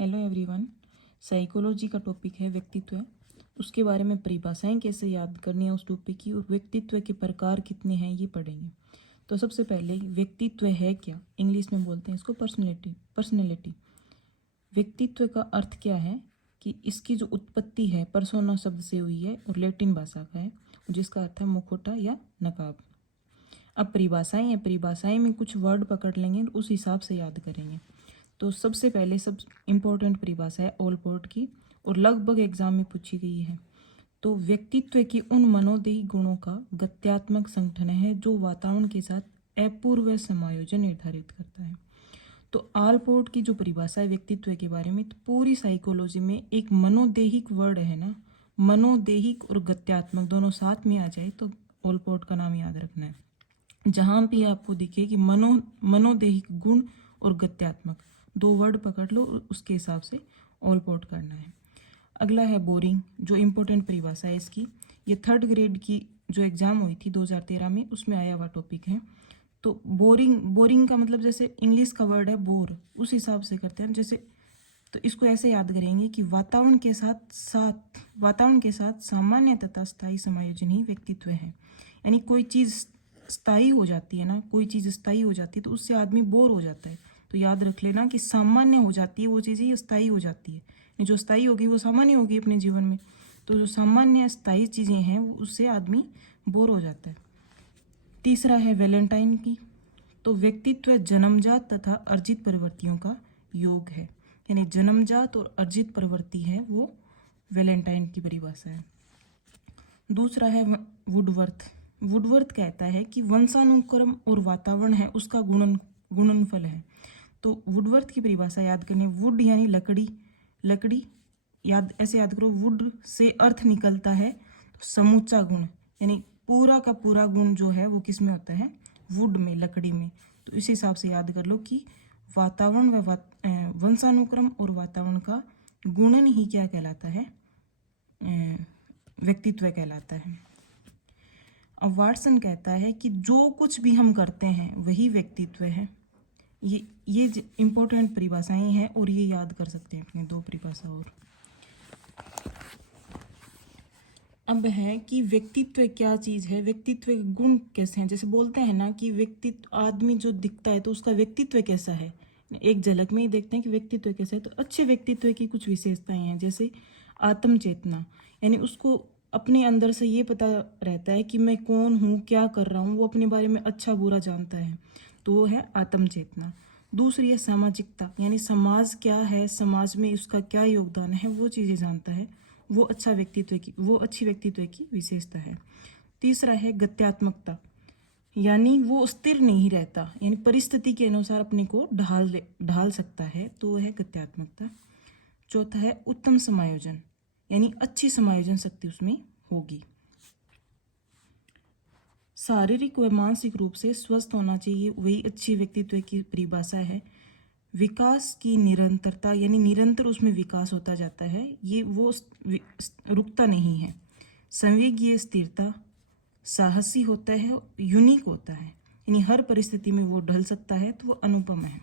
Hello everyone. Psychology का topic है व्यक्तित्व। उसके बारे में परिभाषाएं कैसे याद करनी है उस टॉपिक की, और व्यक्तित्व के प्रकार कितने हैं ये पढ़ेंगे। तो सबसे पहले व्यक्तित्व है क्या, इंग्लिश में बोलते हैं इसको पर्सनैलिटी। व्यक्तित्व का अर्थ क्या है कि इसकी जो उत्पत्ति है पर्सोना शब्द से हुई है और लैटिन भाषा का है, जिसका अर्थ है मुखौटा या नकाब। अब परिभाषाएं हैं, परिभाषाएं में कुछ वर्ड पकड़ लेंगे और उस हिसाब से याद करेंगे। तो सबसे पहले सब इम्पोर्टेंट परिभाषा है ओलपोर्ट की, और लगभग एग्जाम में पूछी गई है। तो व्यक्तित्व की उन मनोदेही गुणों का गत्यात्मक संगठन है जो वातावरण के साथ अपूर्व समायोजन निर्धारित करता है। तो आलपोर्ट की जो परिभाषा है व्यक्तित्व के बारे में, तो पूरी साइकोलॉजी में एक मनोदेहिक वर्ड है ना, मनोदेहिक और गत्यात्मक दोनों साथ में आ जाए तो ओलपोर्ट का नाम याद रखना है। जहाँ भी आपको दिखे कि मनोदेहिक गुण और गत्यात्मक दो वर्ड पकड़ लो और उसके हिसाब से ओलपोर्ट करना है। अगला है बोरिंग, जो इम्पोर्टेंट परिभाषा है इसकी। ये 3rd ग्रेड की जो एग्ज़ाम हुई थी 2013 में, उसमें आया हुआ टॉपिक है। तो बोरिंग का मतलब जैसे इंग्लिश का वर्ड है बोर, उस हिसाब से करते हैं जैसे। तो इसको ऐसे याद करेंगे कि वातावरण के साथ सामान्य तथा स्थायी समायोजन ही व्यक्तित्व है। यानी कोई चीज़ स्थायी हो जाती है ना, कोई चीज़ स्थायी हो जाती है तो उससे आदमी बोर हो जाता है। तो याद रख लेना कि सामान्य हो जाती है वो चीज़ें, स्थायी हो जाती है। जो स्थायी होगी वो सामान्य होगी अपने जीवन में। तो जो सामान्य स्थायी चीज़ें हैं उससे आदमी बोर हो जाता है। तीसरा है वैलेंटाइन की। तो व्यक्तित्व जन्मजात तथा अर्जित प्रवृत्तियों का योग है, यानी जन्मजात और अर्जित प्रवृत्ति है वो वैलेंटाइन की परिभाषा है। दूसरा है वुडवर्थ कहता है कि वंशानुक्रम और वातावरण है उसका गुणनफल है। तो वुडवर्थ की परिभाषा याद करनी, वुड यानी लकड़ी ऐसे याद करो। वुड से अर्थ निकलता है तो समूचा गुण, यानी पूरा का पूरा गुण जो है वो किस में होता है, वुड में, लकड़ी में। तो इस हिसाब से याद कर लो कि वातावरण व वंशानुक्रम और वातावरण का गुणन ही क्या कहलाता है, व्यक्तित्व कहलाता है। अब वाटसन कहता है कि जो कुछ भी हम करते हैं वही व्यक्तित्व है। ये इम्पोर्टेंट परिभाषाएं हैं और ये याद कर सकते हैं अपने 2 परिभाषा और। अब है कि व्यक्तित्व क्या चीज़ है, व्यक्तित्व के गुण कैसे हैं। जैसे बोलते हैं ना कि व्यक्तित्व, आदमी जो दिखता है तो उसका व्यक्तित्व कैसा है, एक झलक में ही देखते हैं कि व्यक्तित्व कैसा है। तो अच्छे व्यक्तित्व की कुछ विशेषताएं हैं, जैसे आत्म चेतना, यानी उसको अपने अंदर से ये पता रहता है कि मैं कौन हूँ, क्या कर रहा हूँ, वो अपने बारे में अच्छा बुरा जानता है, तो वो है आत्म चेतना। दूसरी है सामाजिकता, यानी समाज क्या है, समाज में उसका क्या योगदान है, वो चीज़ें जानता है, वो अच्छी व्यक्तित्व की विशेषता है। तीसरा है गत्यात्मकता, यानी वो स्थिर नहीं रहता, यानी परिस्थिति के अनुसार अपने को ढाल सकता है, तो वो है गत्यात्मकता। चौथा है उत्तम समायोजन, यानी अच्छी समायोजन शक्ति उसमें होगी। शारीरिक व मानसिक रूप से स्वस्थ होना चाहिए, वही अच्छी व्यक्तित्व की परिभाषा है। विकास की निरंतरता, यानी निरंतर उसमें विकास होता जाता है, ये वो रुकता नहीं है। संवेगीय स्थिरता, साहसी होता है, यूनिक होता है, यानी हर परिस्थिति में वो ढल सकता है, तो वो अनुपम है।